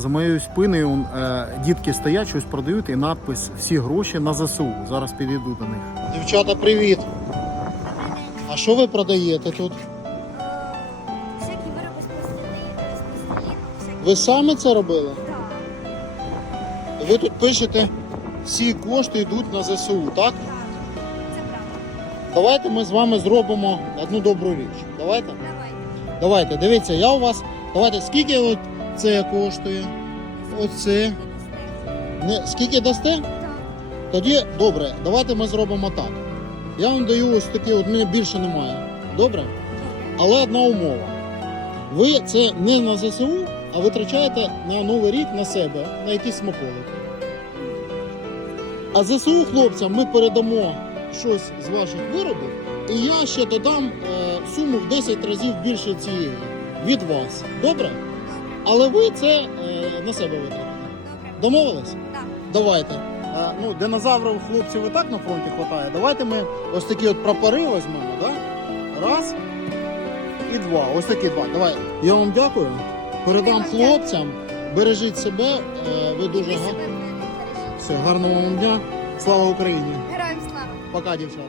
За моєю спиною е, дітки стоять, щось продають і надпис Всі гроші на ЗСУ. Зараз підійду до них. Дівчата, привіт! А що ви продаєте тут? Всякі вироби з пластилину, всякі. Ви самі це робили? Так, Ви тут пишете, всі кошти йдуть на ЗСУ, так? так, це правда. Давайте ми з вами зробимо одну добру річ. Давайте? Давайте. Давайте, дивіться, я у вас. Давайте, скільки от це коштує? Оце. Не, скільки дасте? Тоді добре, давайте ми зробимо так. Я вам даю ось такі, от мені більше немає. Добре? добре. Але одна умова. Ви це не на ЗСУ, а витрачаєте на Новий рік на себе, на якісь смаколики. А ЗСУ хлопцям ми передамо щось з ваших виробів, і я ще додам е, суму в 10 разів більше цієї від вас. Добре? Але ви це е, на себе витратите. Добре. Домовились? Так. Давайте. А, ну, динозаврів хлопців і так на фронті хватає. Давайте ми ось такі от прапори візьмемо, да? Раз і два. Ось такі два. Давай. Я вам дякую. Передам хлопцям. Бережіть себе. Е, Ви дуже Ви га... себе бережіть. Все, гарного вам дня. Слава Україні! Героям слава! Пока, дівчата.